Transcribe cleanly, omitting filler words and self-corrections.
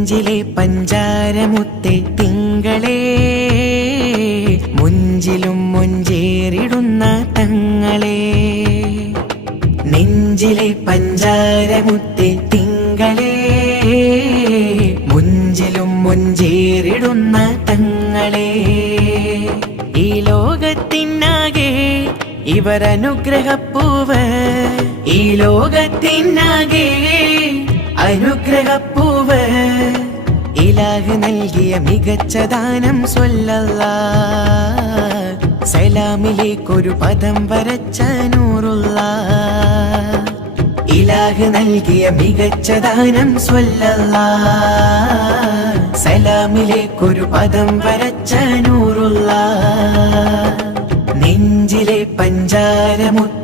നെഞ്ചിലെ പഞ്ചാരമുത്തെ തിങ്കളേ, മുഞ്ചിലും മുഞ്ചേറിടുന്ന തങ്ങളെ. നെഞ്ചിലെ പഞ്ചാരമുത്തെ തിങ്കളേ, മുഞ്ചിലും മുഞ്ചേറിടുന്ന തങ്ങളെ. ഈ ലോകത്തിനാകെ ഇവരനുഗ്രഹപ്പൂവ്, ഈ ലോകത്തിനാകെ അനുഗ്രഹപ്പൂവ്. ഇലാഹ് നൽകിയ മികച്ച ദാനം സ്വല്ലല്ലാഹ്, സലാമിലേക്കൊരു പദം വരച്ച നൂറുല്ലാഹ്. ഇലാഹ് നൽകിയ മികച്ച ദാനം സ്വല്ലല്ലാഹ്, സലാമിലേക്കൊരു പദം വരച്ച നൂറുല്ലാഹ്. നെഞ്ചിലെ പഞ്ചാരമുത്ത്